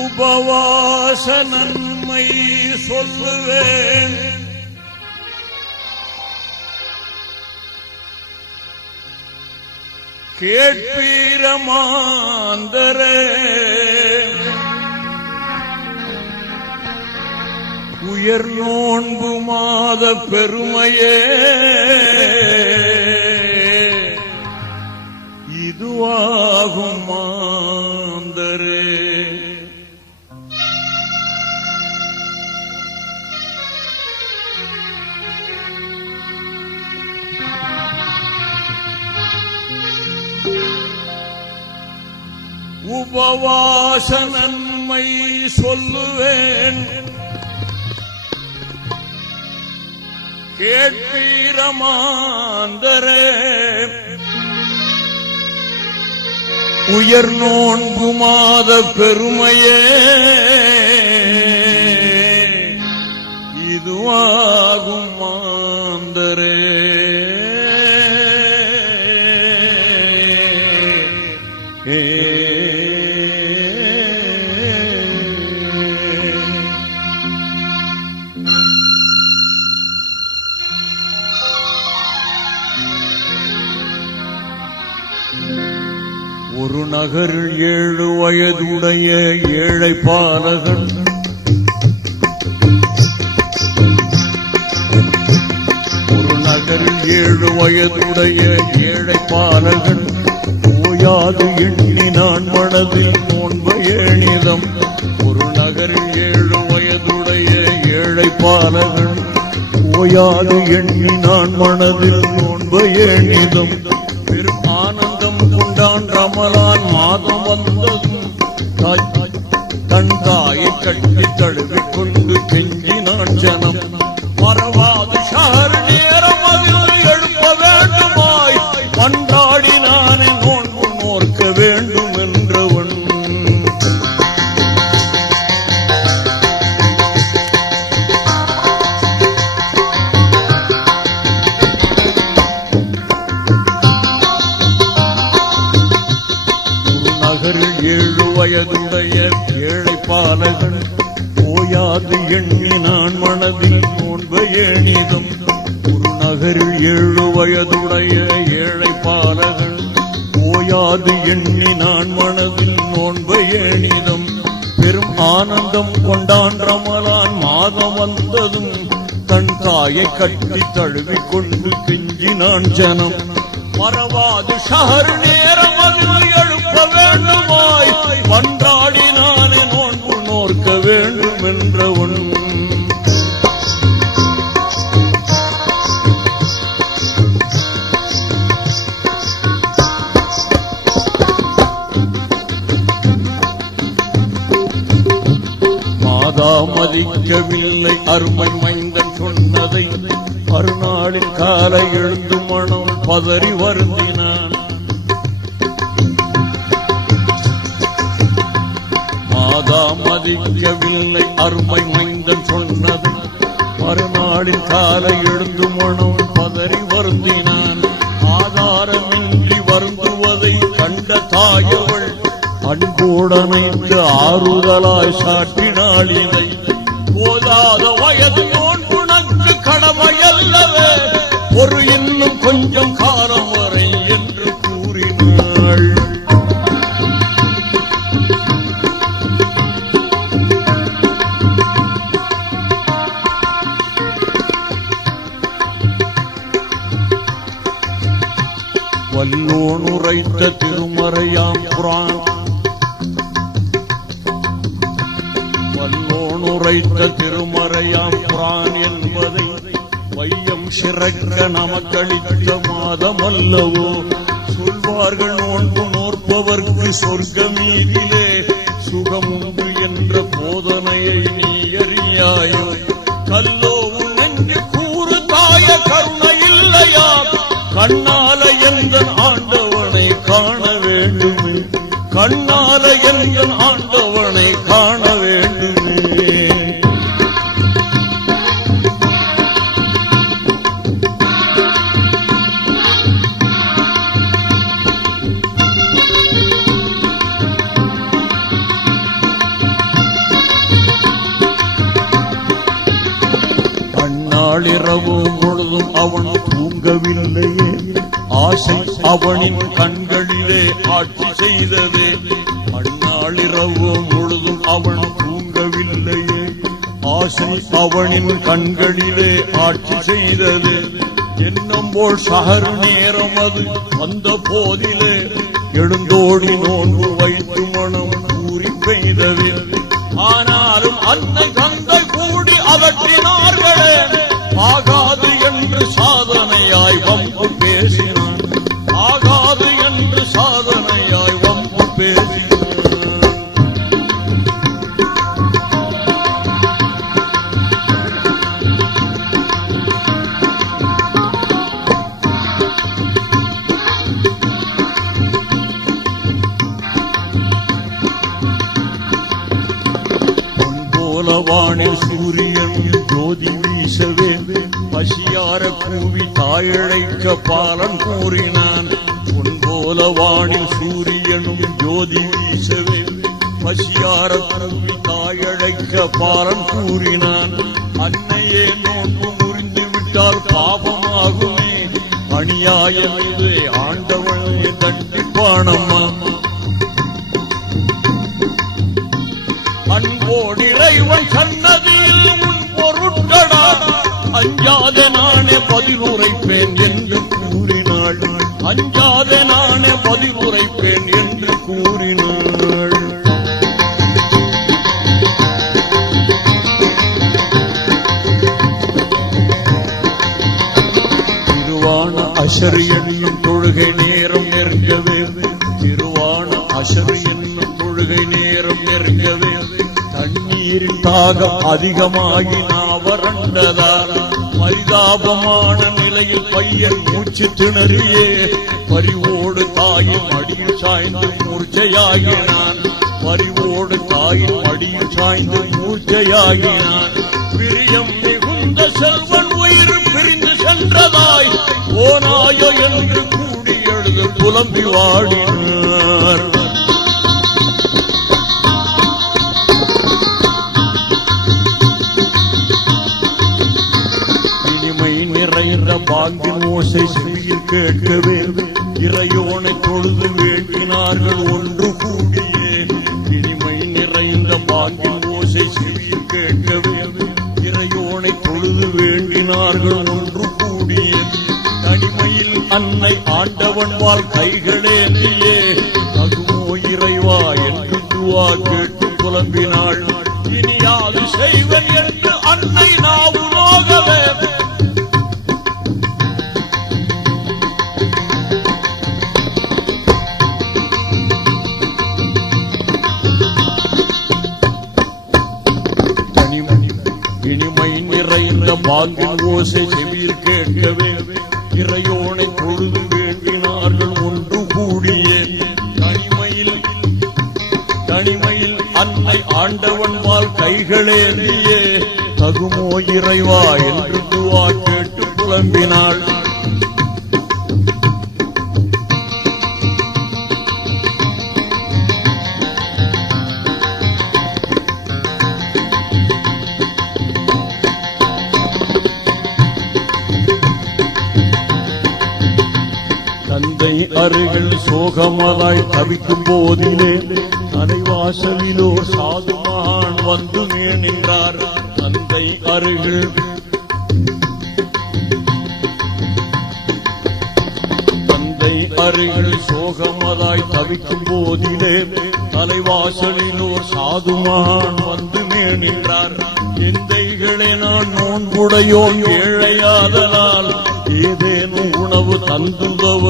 உபவாச நன்மை சொல்லுவேன். கேட்பீரமாந்தரே உயர் நோன்பு மாத பெருமையே. சொல்லுவேன். கேட்பீரமாந்தரே உயர் நோன்பு மாத பெருமையே. இதுவாகும் மாந்தரே. ஏ நகரில் ஏழு வயதுடைய ஏழை பாலகன். ஒரு நகரில் ஏழு வயதுடைய ஏழை பாலகன். ஓயாது எண்ணி நான் மனதில் நோன்ப ஏனிதம் ஒரு நகரில் ஏழு வயதுடைய ஏழை பாலகன். ஓயாது எண்ணி நான் மனதில் நோன்ப ஏனிதம் பெரும் ஆனந்தம் கொண்டான் ரமலா கட்டி ஓயாது எண்ணி நான் மனதில் நோன்ப ஏணிதம். பெரும் ஆனந்தம் கொண்டான் ரமலான் மாதம் வந்ததும் தன் தாயை கட்டி தழுவி கொண்டு கெஞ்சினான் ஜனம். மறவாது ஷஹர் நேரம் அதில் மனம் பதறி வருந்தினான். மாதா மதிக்கவில்லை அருமை மைந்தன் சொன்னது. மறுநாளில் காலை எழுந்து மனம் பதறி வருந்தினான். ஆதாரமின்றி வருந்துவதை கண்ட தாயவள் அன்போடனைந்து ஆறுதலாய் சாட்டினாள் இதை. போதாத உரைத்த திருமறையாம் பிரான் என்பதை வையம் சிறக்க நமக்களித்த மாதம் அல்லவோ சொல்வார்கள் நோன்பு நோற்பவர்க்கு சொர்க்கமீதிலே சுகமுண்டு என்ற போதனையை நீ அறியாயோ. கல்லோ என்று கூறு தாய கருணை இல்லையா? கண்ணால நாளிரவு பொழுதும் அவன் தூங்கவில்லையே. ஆசை அவனின் கண்களிலே ஆட்சி செய்ததே. அந்நாளிரவு முழுதும் அவன் தூங்கவில்லையே. ஆசை அவனின் கண்களிலே ஆட்சி செய்தது. என்னும் போல் சகர் நேரம் அது வந்த போதிலே. எழுந்தோடி நோன்பு வைத்து மனம் கூறி பெய்தது. ஆனாலும் அந்த கந்தை கூடி அவற்றினால் கூவி பாலன் கூறினான். உன் போல வானில் சூரியனும் ஜோதி வீசவே பசியார கூவி தாயழைக்க பாலன் கூறினான். அன்னையே நோன்பு முறிந்து விட்டால் பாபமாகுமே அநியாயம் இது ஆண்டவனை தண்டிப்பானம்மா. அன்போடு இறைவன் சன்னதியில் அஞ்சாத நானே பதிலுரைப்பேன் என்று கூறினாள். அஞ்சாத நானே பதிலுரைப்பேன் என்று கூறினாள். திருவான அசர் தொழுகை நேரம் நெருங்கவே திருவான அசர் தொழுகை நேரம் நெருங்கவே தண்ணீரின் தாகம் அதிகமாகி நாவரண்டதால் பரிதாபமான நிலையில் பையன் மூச்சு திணறியே பரிவோடு தாயின் அடியில் சாய்ந்து மூர்ச்சையாகினான். பரிவோடு தாயின் அடியில் சாய்ந்து மூர்ச்சையாகினான். பிரியம் மிகுந்த செல்வன் உயிர் பிரிந்து சென்றதாய் ஓனாயோ என்று கூடி எழுது புலம்பி வாடினார். ஓசை செவியில் கேட்கவே இறையோனை தொழுது வேண்டினார்கள் ஒன்று கூடியே. இனிமை நிறைந்த பாங்கின் ஓசை செவியில் கேட்கவே இறையோனை தொழுது வேண்டினார்கள் ஒன்று கூடியே. தனிமையில் அன்னை ஆண்டவன் வாழ் கைகளே கைகளேந்தியே அதுவோ இறைவா என்று கேட்டு புலம்பினாள் இனியாது செய்வன் ஓசை செவியில் கேட்கவே இறையோனை பொழுது வேண்டினார்கள் ஒன்று கூடிய. தனிமையில் தனிமையில் அன்னை ஆண்டவன் வாழ் கைகளேந்தியே தகுமோ இறைவா என்று துவா கேட்டு புலம்பினாள் தந்தை அருகில் சோகமதாய் தவிக்கும் போதிலே தலைவாசலிலோ சாது மகான் வந்து நின்றார் தந்தை அருகில். தந்தை அருகில் சோகமதாய் தவிக்கும் போதிலே தலைவாசலிலோ சாது மகான் வந்து நின்றார். எந்தைகளே நான் நோன்புடையோன் ஏழையாதலால் உணவு தந்துதவ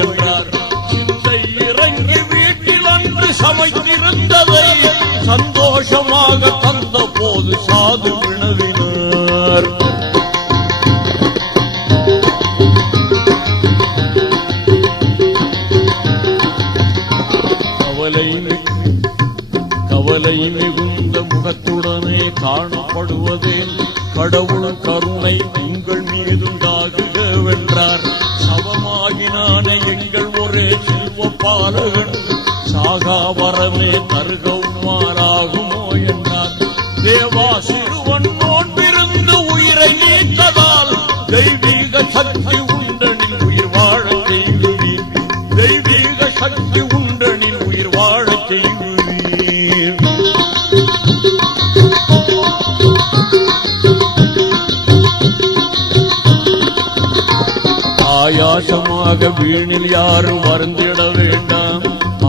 என்றார் சிந்தை இறங்கி வீட்டில் அன்று சமைத்திருந்ததை சந்தோஷமாக தந்த போது சாது வினவினார். கவலை கவலை மிகுந்த முகத்துடனே காணப்படுவதே கடவுள் கருணை சக்தி உண்டனில் உயிர் வாழ செய்வீர் தெய்வீக சக்தி உண்டனில் உயிர் வாழ செய்வீர் ஆயாசமாக வீணில் யாரும் மருந்திட வேண்டாம்.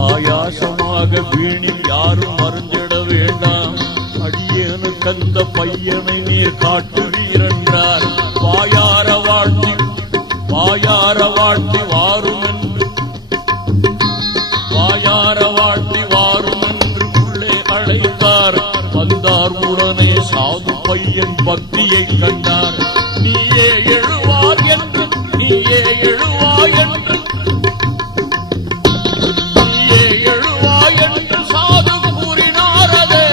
ஆயாசமாக வீணில் யாரும் மருந்திட வேண்டாம். அடியனுக்கு கந்த பையனை நீர் காட்டுவீர் என்றார். வாயார் சாது பையன் பக்தியை கண்டார். நீயே எழுவார் என்று நீயே எழுவாய் என்று. நீயே எழுவாய் என்று சாது கூறினார் அதே.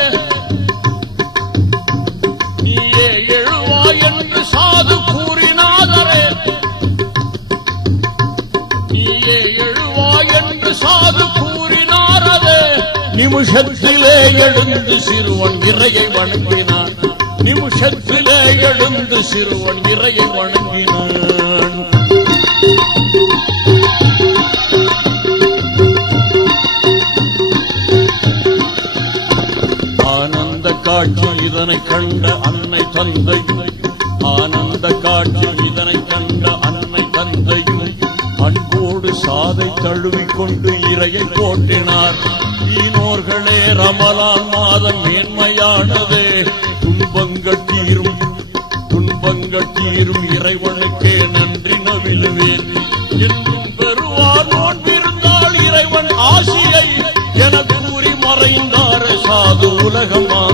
நீயே எழுவாய் என்று சாது கூறினாரே நீயே எழுவாய் என்று சாது நிமிஷத்திலே எழுந்து சிறுவன் இறையை வணங்கினான். நிமிஷத்திலே எழுந்து சிறுவன் இறையை வணங்கினான். ஆனந்த காட்சி இதனை கண்ட அன்னை தந்தை. ஆனந்த காட்சி இதனை கண்ட அன்னை தந்தையும் அன்போடு சாதை தழுவிக்கொண்டு இறையை போற்றினார். ரமலான் மாதம் மேன்மையானது. துன்பங்கள் தீரும் துன்பங்கள் தீரும். இறைவனுக்கே நன்றி நவிழுவேன். என்றும் பெறுவார் நோன்பிருந்தால் இறைவன் ஆசியை என கூறி மறைந்தார. சாது உலகமா